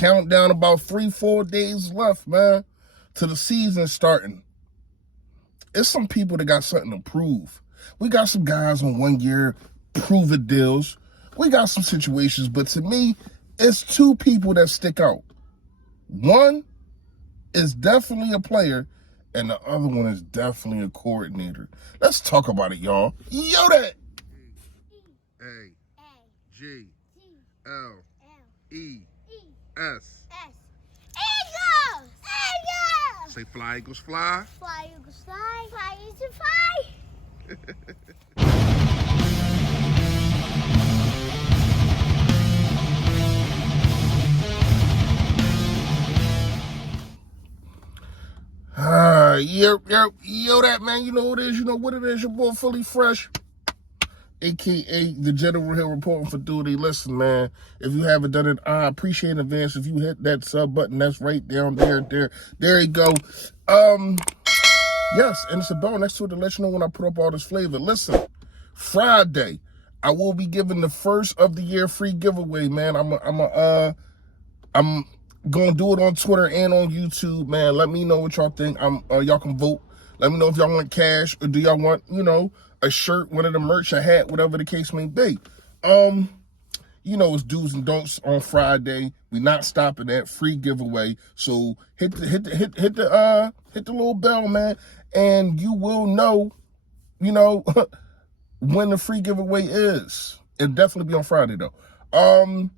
Countdown about 3-4 days left, man, to the season starting. It's some people that got something to prove. We got some guys on 1 year prove-it deals. We got some situations, but to me, it's two people that stick out. One is definitely a player, and the other one is definitely a coordinator. Let's talk about it, y'all. Yo, that. A-G-L-E-S. Eagles! Eagles! Say fly, Eagles, fly. Fly, Eagles, fly. Fly, Eagles, fly. Yo, that, man. You know what it is. You know what it is. Your boy, Fully Fresh, a.k.a. the General here reporting for duty. Listen, man, if you haven't done it, I appreciate in advance. If you hit that sub button, that's right down there. There you go. Yes, and it's a bell next to it to let you know when I put up all this flavor. Listen, Friday, I will be giving the first of the year free giveaway, man. I'm gonna do it on Twitter and on YouTube, man. Let me know what y'all think. Y'all can vote. Let me know if y'all want cash or do y'all want, a shirt, one of the merch, a hat, whatever the case may be. It's do's and don'ts on Friday. We're not stopping that free giveaway. So hit the little bell, man, and you will know, when the free giveaway is. It'll definitely be on Friday though. And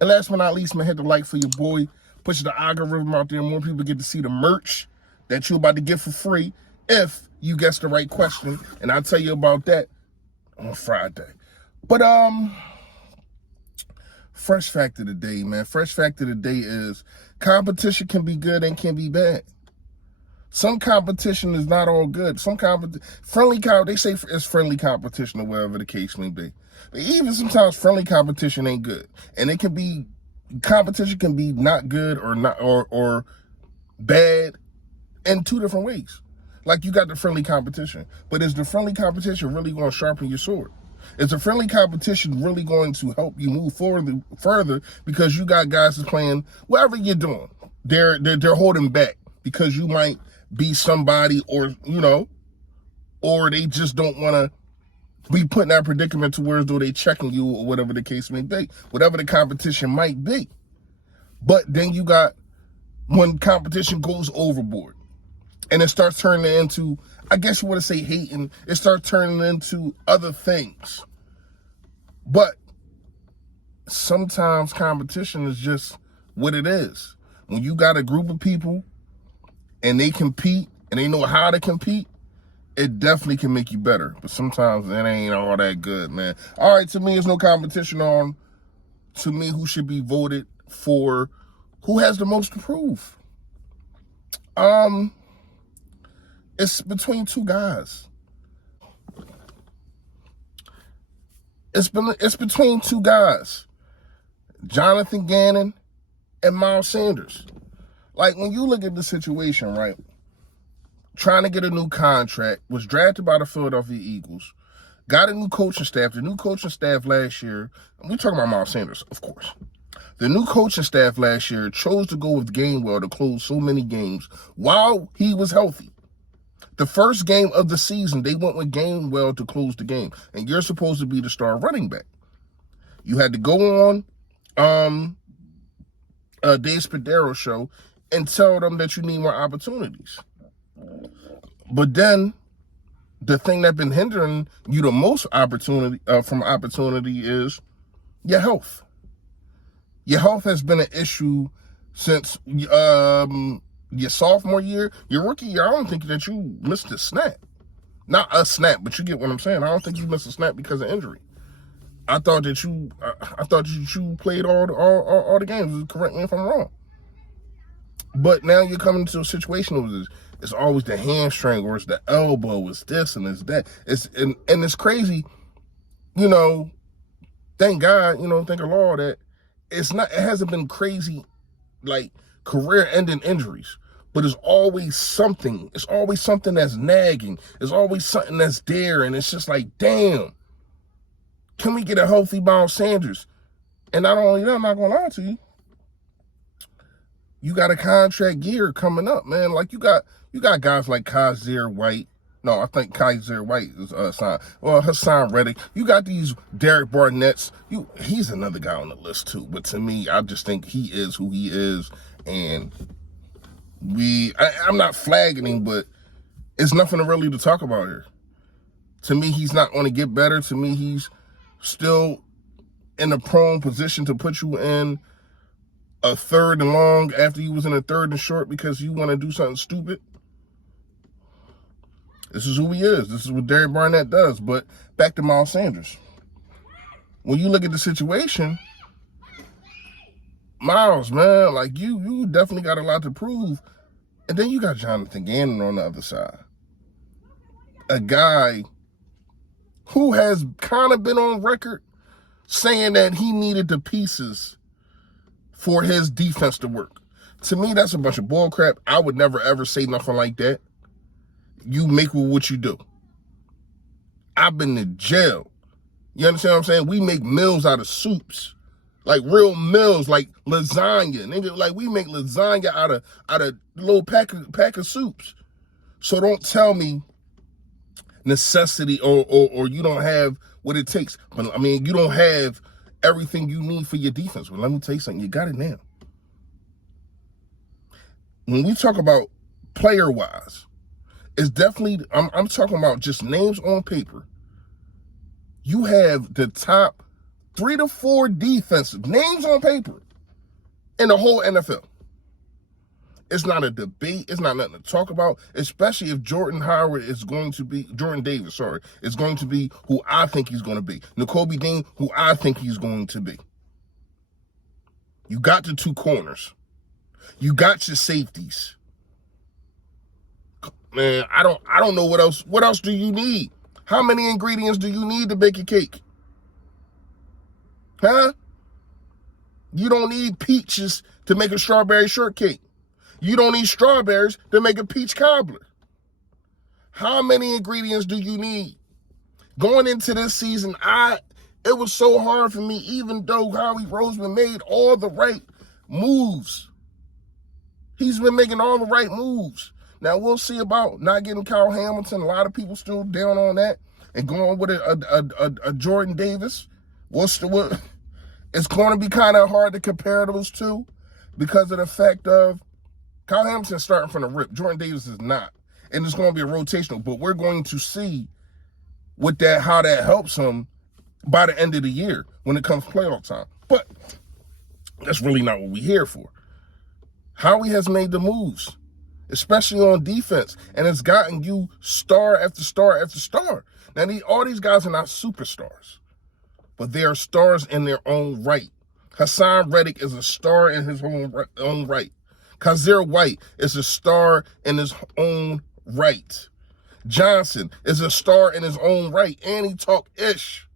last but not least, man, hit the like for your boy. Push the algorithm out there. More people get to see the merch that you're about to get for free if you guess the right question. And I'll tell you about that on Friday. But fresh fact of the day, man. Fresh fact of the day is competition can be good and can be bad. Some competition is not all good. They say it's friendly competition or whatever the case may be. But even sometimes friendly competition ain't good. And competition can be not good or bad in two different ways. Like you got the friendly competition, but is the friendly competition really going to sharpen your sword? Is the friendly competition really going to help you move further because you got guys that's playing whatever you're doing? They're holding back because you might be somebody or they just don't want to be put in that predicament to where as though they checking you or whatever the case may be, whatever the competition might be. But then you got when competition goes overboard and it starts turning into, I guess you want to say hating, it starts turning into other things. But sometimes competition is just what it is. When you got a group of people and they compete and they know how to compete, it definitely can make you better. But sometimes it ain't all that good, man. All right, to me, there's no competition on, to me, who should be voted for who has the most to prove. It's between two guys. It's between two guys, Jonathan Gannon and Miles Sanders. Like, when you look at the situation, right, trying to get a new contract, was drafted by the Philadelphia Eagles, got a new coaching staff. The new coaching staff last year, we're talking about Miles Sanders, of course. The new coaching staff last year chose to go with Gainwell to close so many games while he was healthy. The first game of the season, they went with Gainwell to close the game. And you're supposed to be the star running back. You had to go on Dave Spadaro show and tell them that you need more opportunities. But then the thing that's been hindering you the most from opportunity is your health. Your health has been an issue since your sophomore year. Your rookie year, I don't think that you missed a snap. Not a snap, but you get what I'm saying. I don't think you missed a snap because of injury. I thought that you played all the games. Correct me if I'm wrong. But now you're coming into a situation where it's always the hamstring or it's the elbow, it's this and it's that. And it's crazy, thank God, thank the Lord that it hasn't been crazy like career-ending injuries. But it's always something. It's always something that's nagging. It's always something that's there. And it's just like, damn, can we get a healthy Miles Sanders? And not only that, I'm not going to lie to you, You got a contract year coming up, man. Like you got guys like Kaiser White. No, I think Kaiser White is signed. Well, Hassan Reddick. You got these Derek Barnetts. He's another guy on the list too. But to me, I just think he is who he is, and I'm not flagging him, but it's nothing really to talk about here. To me, he's not going to get better. To me, he's still in a prone position to put you in a third and long after you was in a third and short because you want to do something stupid. This is who he is. This is what Derek Barnett does. But back to Miles Sanders. When you look at the situation, Miles, man, like you definitely got a lot to prove. And then you got Jonathan Gannon on the other side. A guy who has kind of been on record saying that he needed the pieces for his defense to work. To me, that's a bunch of bull crap. I would never, ever say nothing like that. You make with what you do. I've been to jail. You understand what I'm saying? We make meals out of soups. Like real meals, like lasagna. Nigga, like we make lasagna out of a little pack of soups. So don't tell me necessity or you don't have what it takes. But I mean, you don't have everything you need for your defense. Well, let me tell you something. You got it now. When we talk about player-wise, it's definitely, I'm talking about just names on paper. You have the top 3 to 4 defensive names on paper in the whole NFL. It's not a debate. It's not nothing to talk about, especially if Jordan Davis, is going to be who I think he's going to be. Nakobe Dean, who I think he's going to be. You got the 2 corners. You got your safeties. Man, I don't know what else. What else do you need? How many ingredients do you need to bake a cake? Huh? You don't need peaches to make a strawberry shortcake. You don't need strawberries to make a peach cobbler. How many ingredients do you need? Going into this season, it was so hard for me, even though Howie Roseman made all the right moves. He's been making all the right moves. Now, we'll see about not getting Kyle Hamilton. A lot of people still down on that. And going with a Jordan Davis. It's going to be kind of hard to compare those two because of the fact of Kyle Hamilton starting from the rip. Jordan Davis is not. And it's going to be a rotational. But we're going to see how that helps him by the end of the year when it comes playoff time. But that's really not what we're here for. Howie has made the moves, especially on defense, and it's gotten you star after star after star. Now, all these guys are not superstars, but they are stars in their own right. Hassan Reddick is a star in his own right. Kaiser White is a star in his own right. Johnson is a star in his own right, and he talk ish.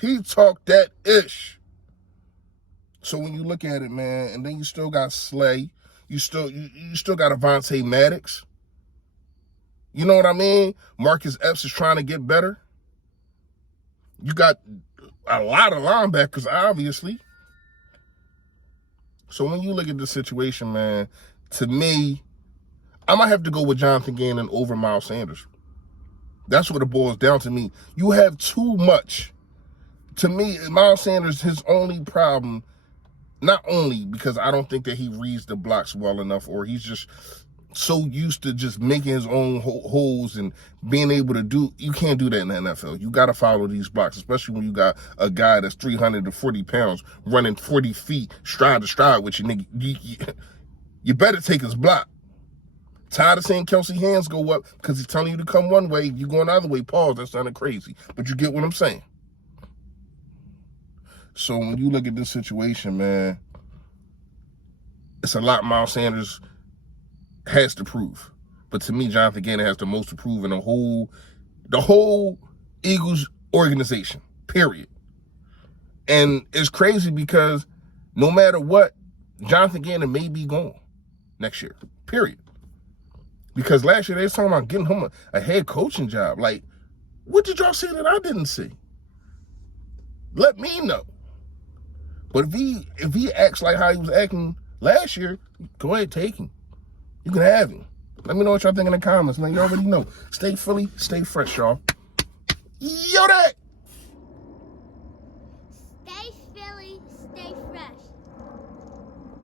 He talked that ish. So when you look at it, man, and then you still got Slay, you still got Avonte Maddox. You know what I mean? Marcus Epps is trying to get better. You got a lot of linebackers, obviously. So when you look at the situation, man, to me, I might have to go with Jonathan Gannon over Miles Sanders. That's what it boils down to me. You have too much. To me, Miles Sanders, his only problem, not only because I don't think that he reads the blocks well enough, or he's just so used to just making his own holes and being able to you can't do that in the NFL. You got to follow these blocks, especially when you got a guy that's 340 pounds running 40 feet stride to stride with you, nigga. You better take his block. Tired of seeing Kelsey hands go up because he's telling you to come one way, you going the other way. Pause, that sounded crazy. But you get what I'm saying. So when you look at this situation, man, it's a lot Miles Sanders has to prove. But to me, Jonathan Gannon has the most to prove in the whole Eagles organization, period. And it's crazy because no matter what, Jonathan Gannon may be gone next year, period. Because last year they was talking about getting him a head coaching job. Like, what did y'all see that I didn't see? Let me know. But if he acts like how he was acting Last year, go ahead, take him. You can have him. Let me know what y'all think in the comments, man. You already know. Stay Philly, stay fresh, y'all. Yo, that. Stay Philly, stay fresh.